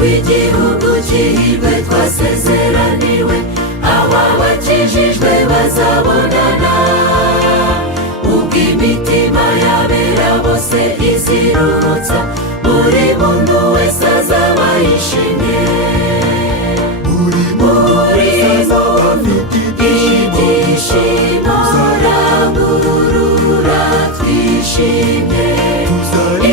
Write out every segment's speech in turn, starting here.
w'igihugu cy'ihirwe twasezeraniwe, aba bakijijwe bazabonana, ubwo imitima y'abera bose izirurutsa, buri muntu wese azaba yishimye. Ibyishimo rangurura twishimye,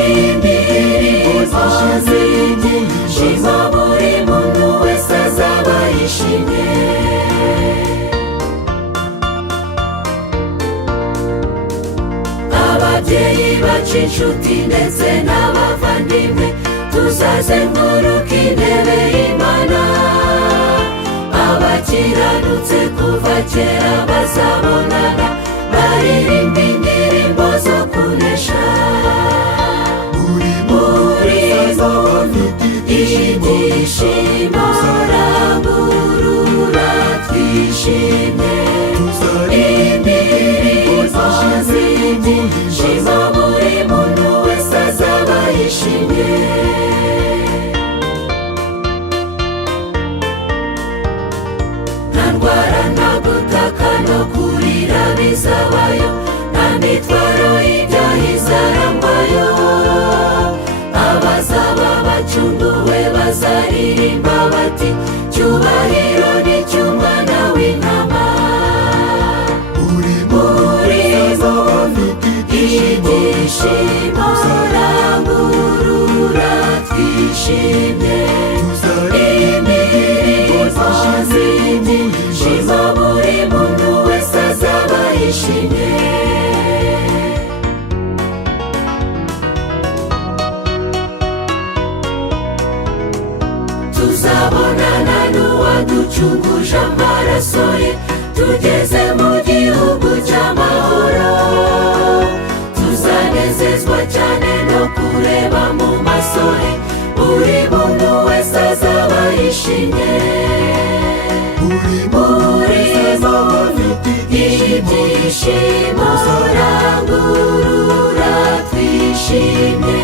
indirimbo z'ibyishimo buri muntu wese azaba yishimye. Ababyeyi bacu, inshuti ndetse n'abavandimwe, tuzazenguruka intebe y'Imana, abakiranutse kuva kera bazabonana, baririmba indirimbo zo kunesha. Ibyishimo rangurura twishimye, indirimbo z'ibyishimo buri muntu wese azaba yishimye. Nta ndwara, nta gutaka no kurira bizabayo, nta mitwaro y'ibyaha izarangwayo, abazaba bacunguwe bazaririmba bati cyubahiro ni cy'Umwana w'Intama. Ibyishimo rangurura twishimye, indirimbo z'ibyishimo buri muntu wese azaba yishimye. Tuzabonana n'uwaducunguje amaraso ye, tugeze mu gihugu cy'amahoro, tuzanezezwa cyane no kureba mu maso he, buri muntu wese azaba yishimye. Ibyishimo rangurura twishimye,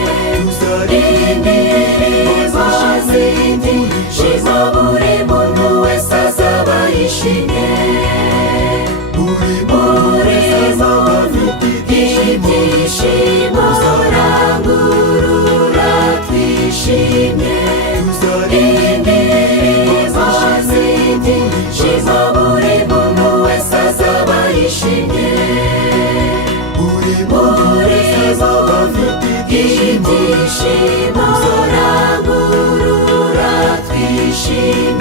indirimbo z'ibyishimo buri muntu wese azaba yishimye. Ibyishimo rangurura twishimye, indirimbo z'ibyishimo buri muntu wese azaba yishimye. Ibyishimo rangurura twishimye.